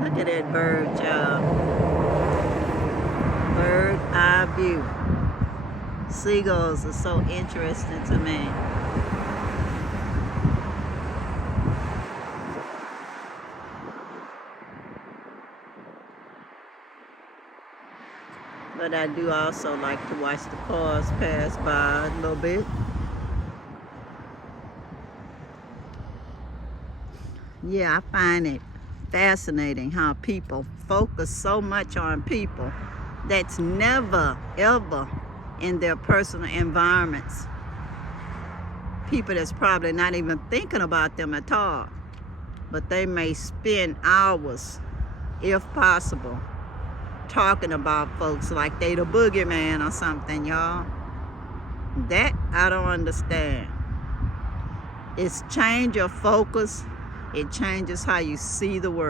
Look at that bird, y'all. Bird eye view. Seagulls are so interesting to me. But I do also like to watch the cars pass by a little bit. Yeah, I find it fascinating how people focus so much on people that's never, ever in their personal environments. People that's probably not even thinking about them at all. But they may spend hours, if possible, talking about folks like they the boogeyman or something, y'all. That I don't understand. It's change your focus. It changes how you see the world.